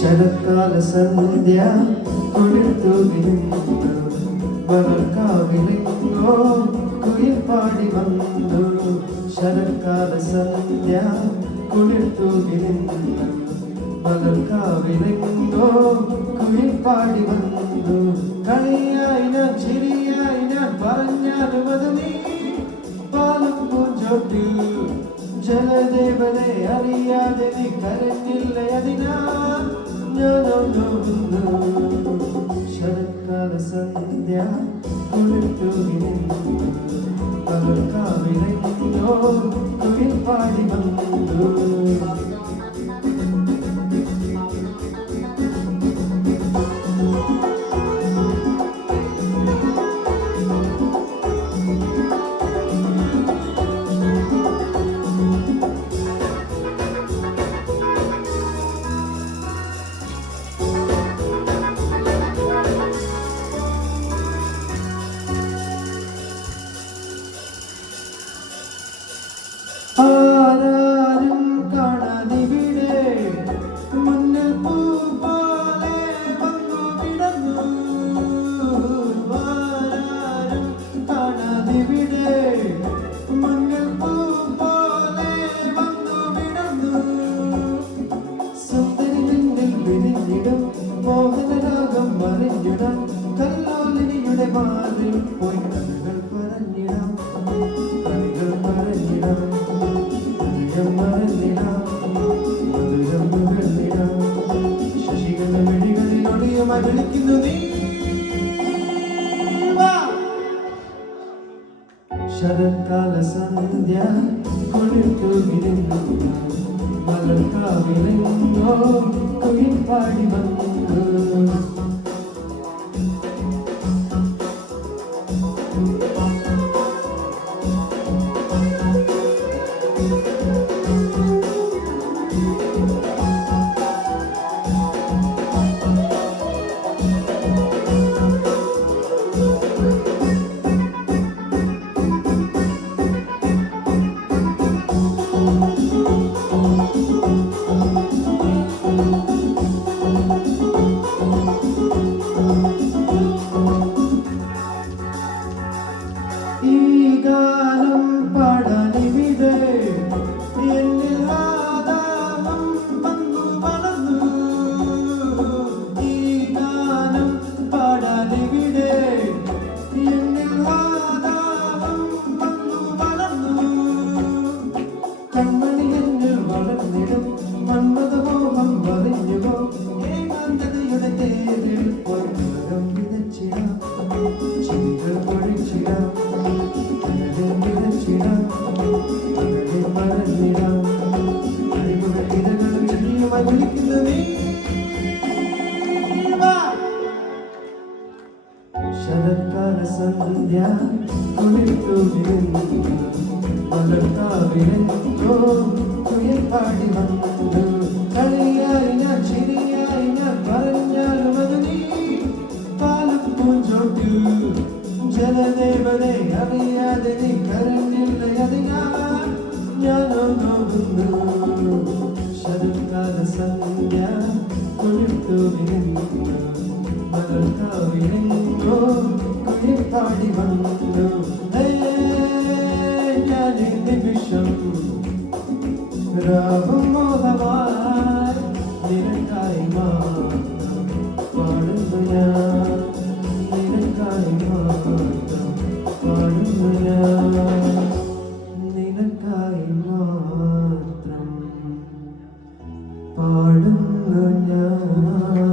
ശരത്കാല സന്ധ്യ കുളിർത്തുകിരുന്നു വളർക്കാവിലെങ്ങോ കുയിൽ പാടി വന്നു ശരത്കാല സന്ധ്യ കുളിർത്തുകിരുന്നു വളർക്കാവിലെങ്ങോ കുയിൽ പാടി വന്നു കളിയായി ഞാൻ ചിരിയായി ഞാൻ പറഞ്ഞാലും അത് നീ പാലും പൂഞ്ചോട്ടിൽ ജലദേവനെ അറിയാതെ നീ കരഞ്ഞില്ല അതിനാൽ ഞാനോ നോക്കുന്നു ശരത്കാല സന്ധ്യ കുളിർത്തുകിരുന്നു പകർക്കാവിലെങ്ങോ കുയിൽ പാടി വന്നു ആരാരും കാണാതിവിടെ മുന്നിൽ പൂ പോലെ വന്നു വിടന്നു ആരാരും കാണാതിവിടെ മുന്നിൽ പൂ പോലെ വന്നു വിടന്നു സുന്ദരി നിന്നിൽ വിരിഞ്ഞിടും മോഹനരാഗം മറിഞ്ഞിടാം കല്ലോലിനിയുടെ മാറിൽ പോയി കഥകൾ പറഞ്ഞിടാം കഥകൾ പറഞ്ഞിടാം ശശികല മെഴികളിലൊളിയുമായി വിളിക്കുന്നു നീ ശരത്കാല സന്ധ്യ കുളിർത്തുകിരുന്നു മലർക്കാവിലെങ്ങോ കുയിൽ പാടി വന്നു ഈ ഗാനം പാടാനിവിടെ എന്നിൽ ആദാമം വന്നു വളർന്നു ഈ ഗാനം പാടാനിവിടെ എന്നിൽ ആദാമം വന്നു വളർന്നു കൺമണി എന്നിൽ വളർന്നിടും മന്മഥമോഹം വറിഞ്ഞുകോ ഏകാന്തതയുടെ തേരിൽ പോയി വിതച്ചിടാം ചിരികൾ പൊഴിച്ചിടാം ശരത്കാല സന്ധ്യ കുളിർത്തുകിരുന്നു വളർക്കാവിലെങ്ങോ കുയിൽ പാടി വന്നു കളിയായി ഞാൻ ചിരിയായി ഞാൻ പറഞ്ഞാലും അത് നീ പാലും പൂഞ്ചോട്ടിൽ ജലദേവനെ അറിയാതെ നീ കരഞ്ഞില്ല അതിനാൽ ഞാനോ നോക്കുന്നു ശരത്കാല സന്ധ്യ കുളിർത്തുകിരുന്നു മലർക്കാവിലെങ്ങോ കുയിൽ പാടി വന്നു ഞാനീ നിമിഷം രാമമോഹമായി നിനക്കായി മാത്രം പാടുന്നു ഞാൻ നിനക്കായി മാത്രം പാടുന്നു ഞാൻ നിനക്കായി മാത്രം പാടുന്നു ഞാൻ